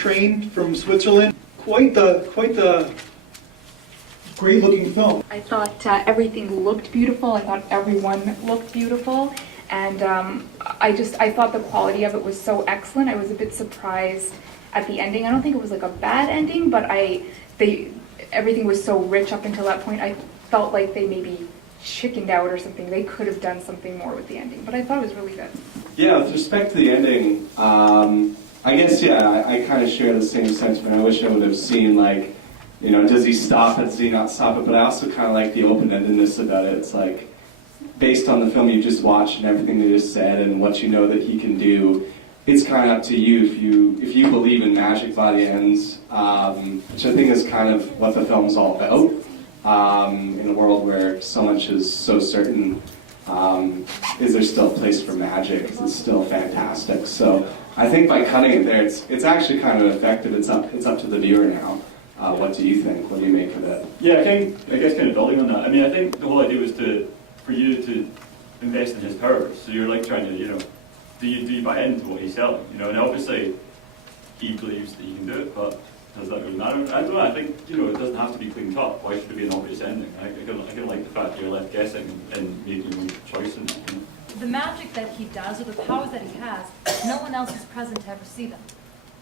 Train from Switzerland. Quite the great looking film. I thought everything looked beautiful. I thought everyone looked beautiful. And I thought the quality of it was so excellent. I was a bit surprised at the ending. I don't think it was like a bad ending, but everything was so rich up until that point. I felt like they maybe chickened out or something. They could have done something more with the ending, but I thought it was really good. Yeah, with respect to the ending, I guess, yeah, I kind of share the same sentiment. I wish I would have seen, like, you know, does he stop it, does he not stop it? But I also kind of like the open-endedness about it. It's like, based on the film you just watched and everything they just said and what you know that he can do, it's kind of up to you if you believe in magic by the ends, which I think is kind of what the film's all about. In a world where so much is so certain, is there still a place for magic? It's still fantastic. So I think by cutting it there, it's actually kind of effective. It's up to the viewer now. What do you think? What do you make of it? Yeah, I guess kind of building on that. I mean, I think the whole idea was for you to invest in his powers. So you're like trying to, you know, do you buy into what he's selling? You know, and obviously he believes that he can do it, but does that really matter? I don't know. I think, you know, it doesn't have to be clean cut. Why should it be an obvious ending? I can like the fact that you're left guessing and making your own choice in that. You know? The magic that he does, or the powers that he has, no one else is present to ever see them.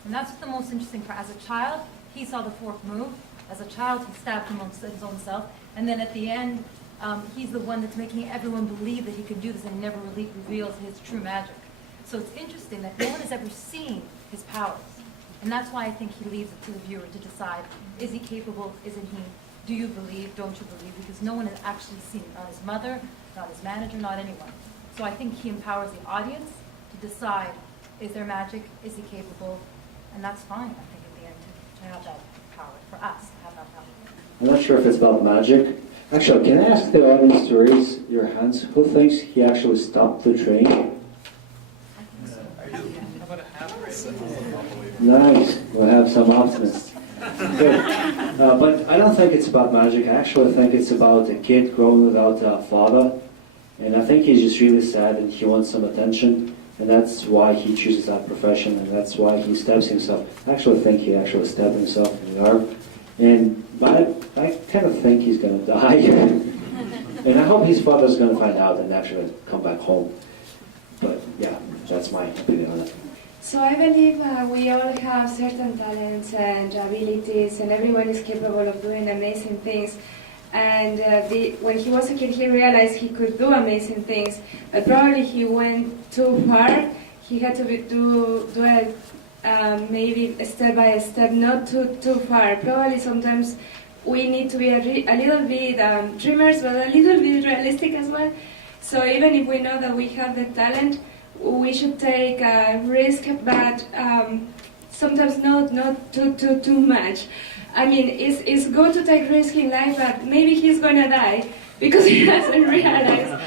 And that's the most interesting part. As a child, he saw the fork move. As a child, he stabbed his own self. And then at the end, he's the one that's making everyone believe that he can do this and never really reveals his true magic. So it's interesting that no one has ever seen his powers. And that's why I think he leaves it to the viewer to decide, is he capable, isn't he? Do you believe, don't you believe? Because no one has actually seen it, not his mother, not his manager, not anyone. So I think he empowers the audience to decide, is there magic, is he capable? And that's fine, I think, at the end, to have that power, for us to have that power. I'm not sure if it's about magic. Actually, can I ask the audience to raise your hands? Who thinks he actually stopped the train? Nice. We'll have some optimists. Good. But I don't think it's about magic. I actually think it's about a kid growing without a father. And I think he's just really sad and he wants some attention. And that's why he chooses that profession, and that's why he stabs himself. I actually think he actually stabbed himself in the arm. But I kind of think he's going to die. And I hope his father's going to find out and actually come back home. But yeah, that's my opinion on it. So I believe we all have certain talents and abilities, and everyone is capable of doing amazing things. And when he was a kid, he realized he could do amazing things, but probably he went too far. He had to do it maybe step by step, not too far. Probably sometimes we need to be a little bit dreamers, but a little bit realistic as well. So even if we know that we have the talent, we should take a risk, but sometimes not too much. I mean, it's good to take risk in life, but maybe he's gonna die because he hasn't realized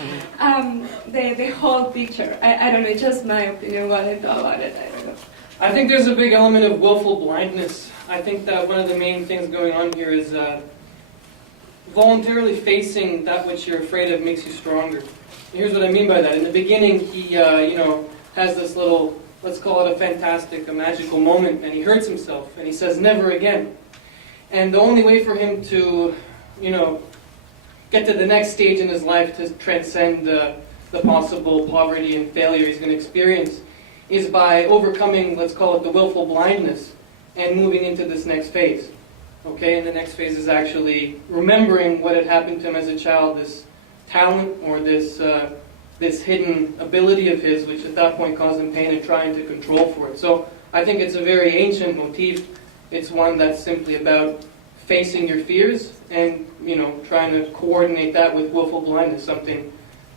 the whole picture. I don't know, it's just my opinion, what I thought about it, I don't know. I think there's a big element of willful blindness. I think that one of the main things going on here is voluntarily facing that which you're afraid of makes you stronger. Here's what I mean by that. In the beginning, he has this little, let's call it a magical moment, and he hurts himself, and he says, never again. And the only way for him to, get to the next stage in his life to transcend the possible poverty and failure he's going to experience is by overcoming, let's call it the willful blindness, and moving into this next phase. Okay, and the next phase is actually remembering what had happened to him as a child, this talent or this hidden ability of his, which at that point caused him pain, and trying to control for it. So I think it's a very ancient motif. It's one that's simply about facing your fears and trying to coordinate that with willful blindness, something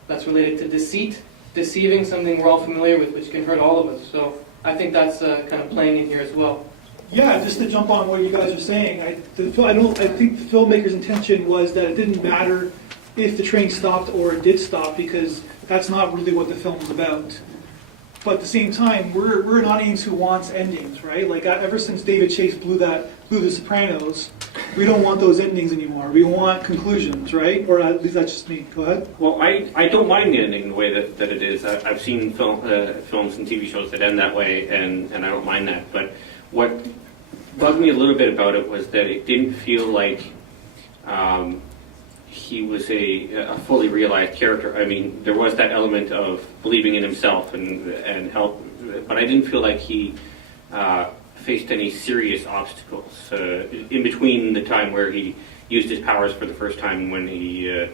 that's related to deceit, deceiving, something we're all familiar with, which can hurt all of us. So I think that's kind of playing in here as well. Yeah, just to jump on what you guys are saying, I think the filmmaker's intention was that it didn't matter if the train stopped or it did stop, because that's not really what the film is about. but at the same time, we're an audience who wants endings, right? Like ever since David Chase blew The Sopranos, we don't want those endings anymore. We want conclusions, right? Or at least that's just me. Go ahead. Well, I don't mind the ending the way that it is. I've seen films and TV shows that end that way, and I don't mind that. But what bugged me a little bit about it was that it didn't feel like he was a fully realized character. I mean, there was that element of believing in himself and help, but I didn't feel like he faced any serious obstacles in between the time where he used his powers for the first time when he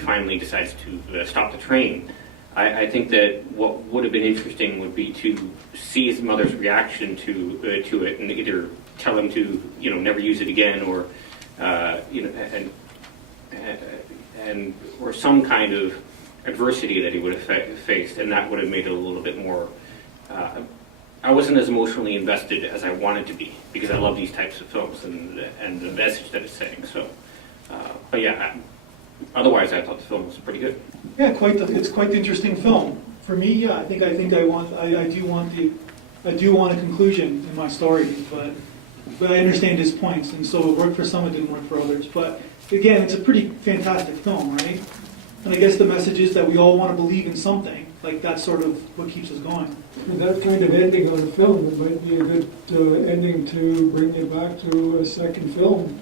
finally decides to stop the train. I think that what would have been interesting would be to see his mother's reaction to it, and either tell him to never use it again, or or some kind of adversity that he would have faced, and that would have made it a little bit more. I wasn't as emotionally invested as I wanted to be, because I love these types of films and the message that it's saying. So, but yeah, otherwise I thought the film was pretty good. Yeah, it's quite the interesting film. For me, yeah, I do want a conclusion in my story, but I understand his points, and so it worked for some, it didn't work for others. But again, it's a pretty fantastic film, right? And I guess the message is that we all want to believe in something. Like that's sort of what keeps us going. With that kind of ending on a film, it might be a good ending to bring you back to a second film.